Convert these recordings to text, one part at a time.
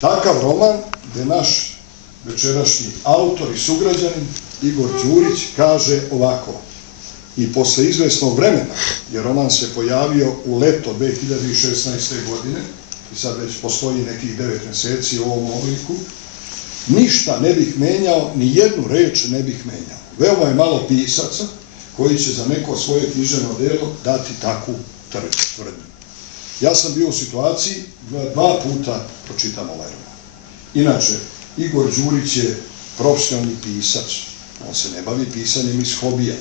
Takav roman gde naš večerašnji autor i sugrađanin Igor Đurić kaže ovako: i posle izvesnog vremena, jer roman se pojavio u leto 2016. godine i sad već postoji nekih 9 meseci u ovom obliku, ništa ne bih menjao, ni jednu reč ne bih menjao. Veoma je malo pisaca koji će za neko svoje književno delo dati takvu tvrdnju. Ja sam bio u situaciji da 2 puta pročitam ovaj roman. Inače, Igor Đurić je profesionalni pisac. On se ne bavi pisanjem iz hobija.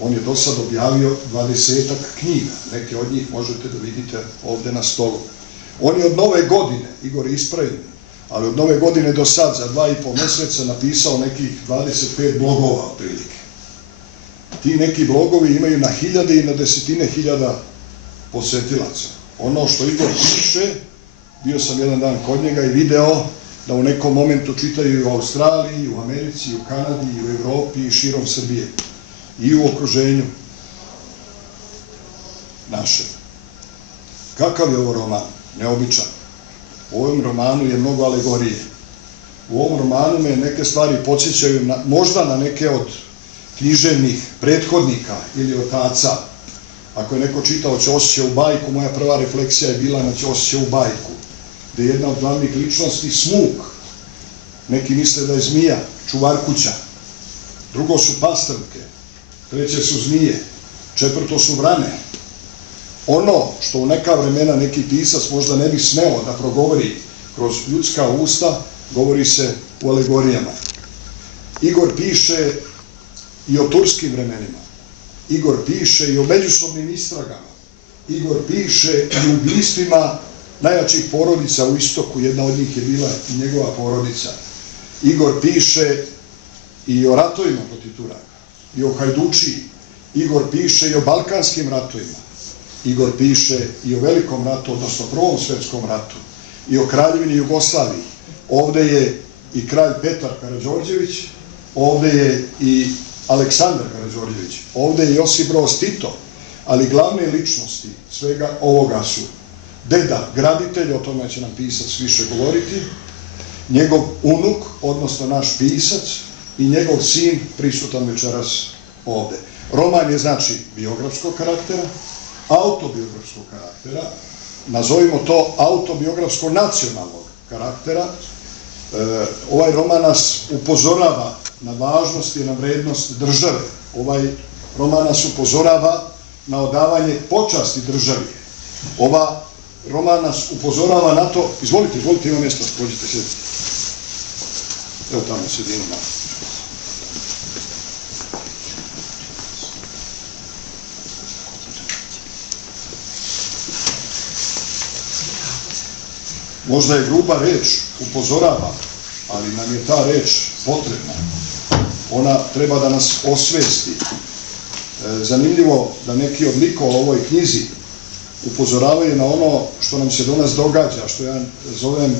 On je do sad objavio 20-ak knjiga. Neke od njih možete da vidite ovde na stolu. On je od nove godine, Igor je ispravljen, ali od nove godine do sad, za 2,5 meseca, napisao nekih 25 blogova otprilike. Ti neki blogovi imaju na hiljade i na desetine hiljada posetilaca. Ono što Igor piše, bio sam jedan dan kod njega i video da u nekom momentu čitaju i u Australiji, i u Americi, i u Kanadi, i u Evropi, i širom Srbije. I u okruženju našem. Kakav je ovo roman? Neobičan. U ovom romanu je mnogo alegorije. U ovom romanu me neke stvari podsjećaju možda na neke od književnih prethodnika ili otaca. Ako je neko čitao Ćosićevu bajku, moja prva refleksija je bila na Ćosićevu bajku, gde je jedna od glavnih ličnosti smuk. Neki misle da je zmija, čuvarkuća. Drugo su pastrvke, treće su zmije, četvrto su vrane. Ono što u neka vremena neki pisac možda ne bi smeo da progovori kroz ljudska usta, govori se u alegorijama. Igor piše i o turskim vremenima. Igor piše i o međusobnim istragama. Igor piše i o ubistvima najjačih porodica u istoku. Jedna od njih je bila i njegova porodica. Igor piše i o ratovima protiv Turaka, i o Hajdučiji. Igor piše i o balkanskim ratovima. Igor piše i o Velikom ratu, odnosno Prvom svetskom ratu, i o Kraljevini Jugoslaviji. Ovde je i kralj Petar Karađorđević, ovde je i Aleksandar Karađorđević, ovde je Josip Broz Tito, ali glavne ličnosti svega ovoga su deda graditelj, o tome će nam pisac više govoriti, njegov unuk, odnosno naš pisac, i njegov sin prisutan večeras ovde. Roman je znači biografskog karaktera, autobiografskog karaktera, nazovimo to autobiografsko-nacionalnog karaktera. Ovaj roman nas upozorava na važnost i na vrednost države. Ovaj roman nas upozorava na odavanje počasti državi. Ova roman nas upozorava na to... Izvolite, ima mjesta, pođite, sjedite. Evo tamo sjedimo malo. Možda je gruba reč, upozorava, ali nam je ta reč potrebna. Ona treba da nas osvesti. Zanimljivo da neki od likova u ovoj knjizi upozoravaju na ono što nam se do nas događa, što ja zovem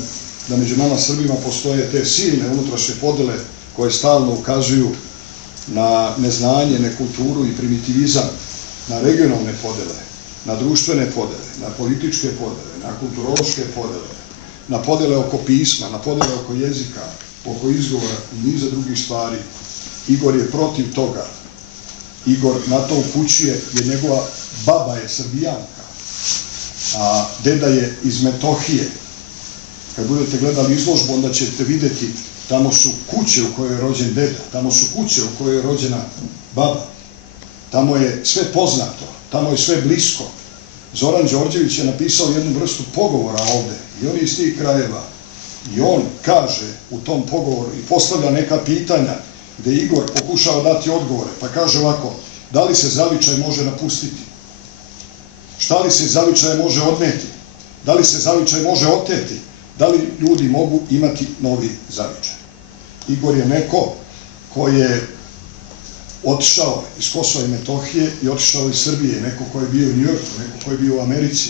da među nama Srbima postoje te silne unutrašnje podele koje stalno ukazuju na neznanje, nekulturu i primitivizam, na regionalne podele, na društvene podele, na političke podele, na kulturološke podele, na podele oko pisma, na podele oko jezika, oko izgovora i niza drugih stvari. Igor je protiv toga. Igor na to upućuje, jer njegova baba je Srbijanka, a deda je iz Metohije. Kad budete gledali izložbu, onda ćete videti, tamo su kuće u kojoj je rođen deda, tamo su kuće u kojoj je rođena baba. Tamo je sve poznato, tamo je sve blisko. Zoran Đorđević je napisao jednu vrstu pogovora ovde, i on je iz tih krajeva. I on kaže u tom pogovoru i postavlja neka pitanja gde Igor pokušava dati odgovore, pa kaže ovako: da li se zavičaj može napustiti? Šta li se zavičaj može odneti? Da li se zavičaj može oteti? Da li ljudi mogu imati novi zavičaj? Igor je neko ko je otišao iz Kosova i Metohije i otišao iz Srbije, neko ko je bio u Njujorku, neko ko je bio u Americi.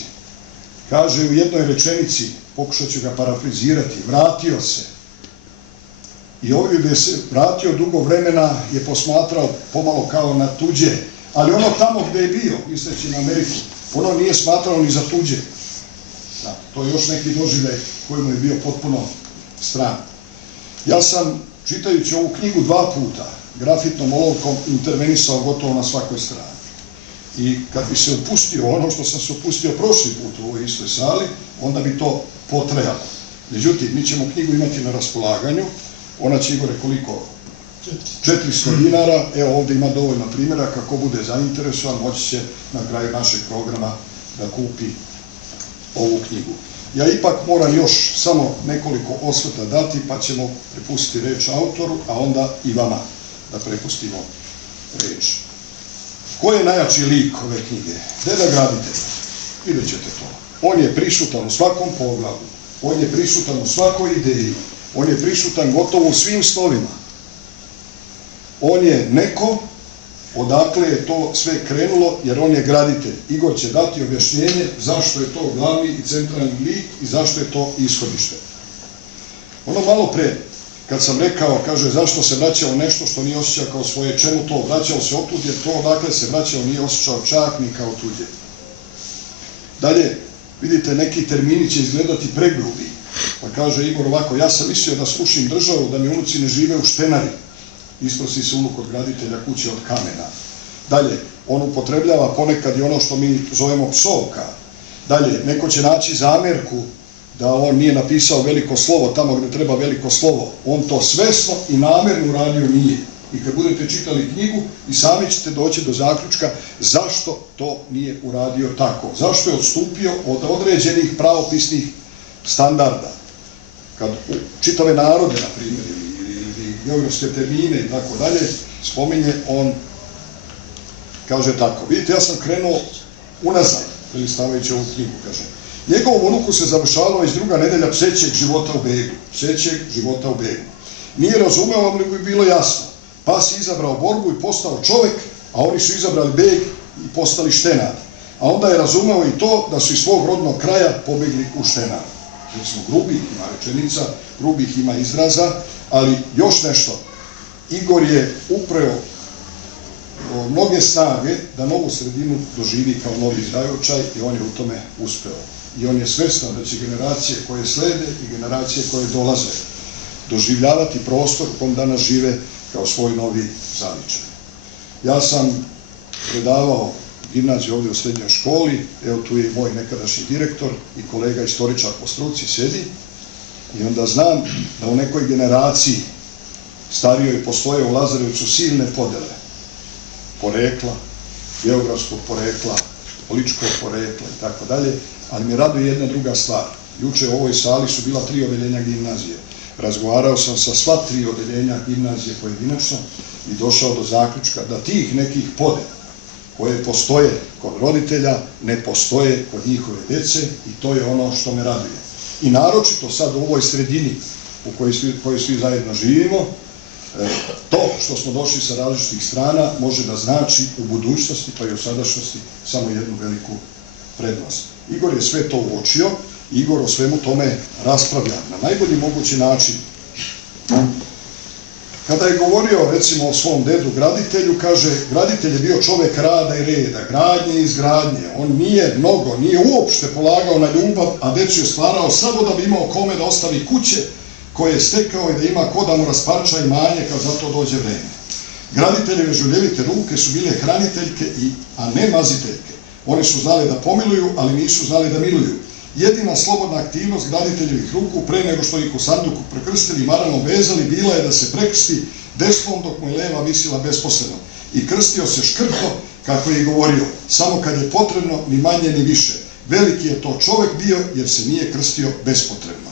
Kaže u jednoj rečenici, pokušat ću ga parafrizirati, vratio se. I ovdje gde se vratio dugo vremena je posmatrao pomalo kao na tuđe, ali ono tamo gde je bio, misleći na Ameriku, ono nije smatrao ni za tuđe. To je još neki doživljaj koji mu je bio potpuno stran. Ja sam, čitajući ovu knjigu 2 puta, grafitnom olovkom intervenisao gotovo na svakoj strani. I kad bi se upustio ono što sam se upustio prošli put u ovoj istoj sali, onda bi to potrajalo. Međutim, mi ćemo knjigu imati na raspolaganju. Ona će, Igore, koliko? 400 dinara. Evo, ovdje ima dovoljno primjera. Kako bude zainteresovan, moći će na kraju našeg programa da kupi ovu knjigu. Ja ipak moram još samo nekoliko osvrta dati, pa ćemo prepustiti reč autoru, a onda i vama da prepustimo reč. Ko je najjači lik ove knjige? Deda Graditelj. Vidjet ćete to. On je prisutan u svakom poglavlju. On je prisutan u svakoj ideji. On je prisutan gotovo u svim slovima. On je neko odakle je to sve krenulo, jer on je graditelj. Igor će dati objašnjenje zašto je to glavni i centralni lik i zašto je to ishodište. Ono malo pre, kad sam rekao, kaže, zašto se vraćao nešto što nije osjećao kao svoje, čemu to? Vraćao se otud, jer to odakle se vraćao nije osjećao čak ni kao tuđe. Dalje, vidite, neki termini će izgledati pregrubi. Pa kaže Igor ovako, ja sam mislio da slušim državu, da mi unuci ne žive u štenari. Isprosi se unuk od graditelja kuće od kamena. Dalje, on upotrebljava ponekad i ono što mi zovemo psovka. Dalje, neko će naći zamerku da on nije napisao veliko slovo tamo gdje treba veliko slovo. On to svesno i namjerno uradio nije. I kad budete čitali knjigu i sami ćete doći do zaključka zašto to nije uradio tako. Zašto je odstupio od određenih pravopisnih standarda. Kad čitave narode, na primjer, ili geografske termine i tako dalje, spominje, on kaže tako. Vidite, ja sam krenuo unazad, prelistavajući ovu knjigu, kaže. Njegovom unuku se završavala već 2. nedelja psećeg života u begu. Psećeg života u begu. Nije razumeo, nego bi bilo jasno. Pas je izabrao borbu i postao čovek, a oni su izabrali beg i postali štenari. A onda je razumeo i to da su iz svog rodnog kraja pobegli u štenari. Recimo, grubih ima rečenica, grubih ima izraza, ali još nešto. Igor je upreo mnoge snage da novu sredinu doživi kao novi zajočaj i on je u tome uspeo. I on je svestan da će generacije koje slede i generacije koje dolaze doživljavati prostor u kom danas žive kao svoj novi zavičaj. Ja sam predavao gimnaziju ovdje u srednjoj školi, evo tu je moj nekadašnji direktor i kolega istoričar po struci sedi i onda znam da u nekoj generaciji starijoj postoje u Lazarevcu silne podele porekla, geografskog porekla, političkog porekla i tako dalje, ali mi raduje jedna druga stvar. Juče u ovoj sali su bila 3 odeljenja gimnazije. Razgovarao sam sa sva 3 odeljenja gimnazije pojedinačno i došao do zaključka da tih nekih podela koje postoje kod roditelja ne postoje kod njihove djece i to je ono što me raduje. I naročito sad u ovoj sredini u kojoj svi zajedno živimo, to što smo došli sa različitih strana može da znači u budućnosti pa i u sadašnjosti samo jednu veliku prednost. Igor je sve to uočio, Igor o svemu tome raspravlja na najbolji mogući način. Kada je govorio, recimo, o svom dedu graditelju, kaže, graditelj je bio čovek rada i reda, gradnje i izgradnje. On nije uopšte polagao na ljubav, a decu je stvarao samo da bi imao kome da ostavi kuće koje je stekao i da ima ko da mu rasparča imanje kad za to dođe vreme. Graditeljeve žuljevite ruke su bile hraniteljke, a ne maziteljke. Oni su znali da pomiluju, ali nisu znali da miluju. Jedina slobodna aktivnost graditeljevih ruku, pre nego što ih u sanduku prekrstili i maranom vezali, bila je da se prekrsti desnom dok mu je leva visila besposledno. I krstio se škrto, kako je govorio, samo kad je potrebno, ni manje ni više. Veliki je to čovek bio, jer se nije krstio bespotrebno.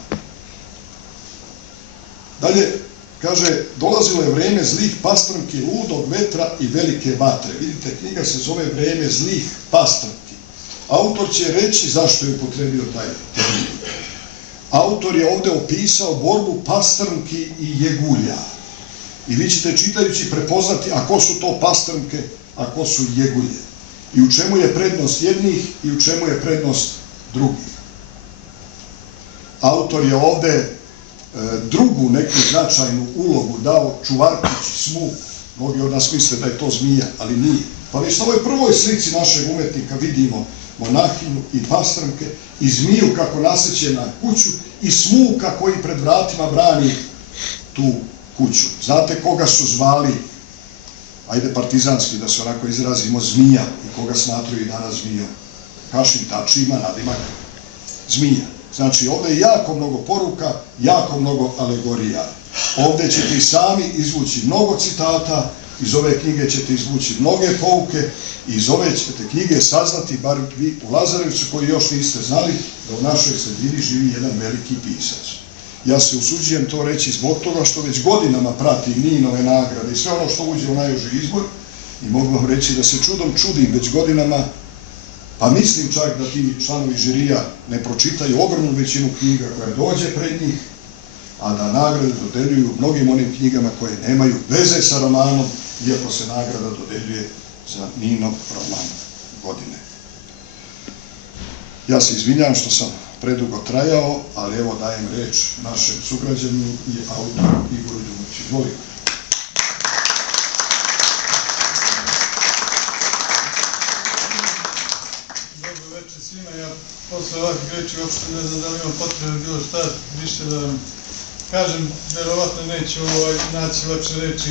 Dalje, kaže, dolazilo je vreme zlih pastrmki, ludog vetra i velike vatre. Vidite, knjiga se zove Vreme zlih pastrmki. Autor će reći zašto je upotrebio taj termin. Autor je ovdje opisao borbu pastrmki i jegulja. I vi ćete čitajući prepoznati a ko su to pastrmke, a ko su jegulje. I u čemu je prednost jednih i u čemu je prednost drugih. Autor je ovdje drugu neku značajnu ulogu dao Čuvarkić, Smuk. Mnogi od nas misle da je to zmija, ali nije. Pa već na ovoj prvoj slici našeg umetnika vidimo monahinju i pastramke, i zmiju kako nasreće na kuću, i smuka koji pred vratima brani tu kuću. Znate koga su zvali, ajde partizanski da se onako izrazimo, zmija, i koga smatruju i danas zmijom? Hašim Tači ima nadimak zmija. Znači, ovde je jako mnogo poruka, jako mnogo alegorija. Ovde ćete i sami izvući mnogo citata, iz ove knjige ćete izvući mnoge pouke, i iz ove ćete knjige saznati, bar vi u Lazarevcu koji još niste znali, da u našoj sredini živi jedan veliki pisac. Ja se usuđujem to reći zbog toga što već godinama pratim Ninove nagrade i sve ono što uđe u najuži izbor, i mogu vam reći da se čudom čudim već godinama, pa mislim čak da ti članovi žirija ne pročitaju ogromnu većinu knjiga koja dođe pred njih, a da nagrade dodeljuju mnogim onim knjigama koje nemaju veze sa romanom, iako se nagrada dodeljuje za Ninov roman godine. Ja se izvinjam što sam predugo trajao, ali evo dajem reč našem sugrađaninu i autoru Igoru Ljubiću. Izvolite. Dobro večer svima. Ja posle ovakvih reči uopšte ne znam da li imam potrebe bilo šta više da vam kažem. Verovatno neću naći lepše reči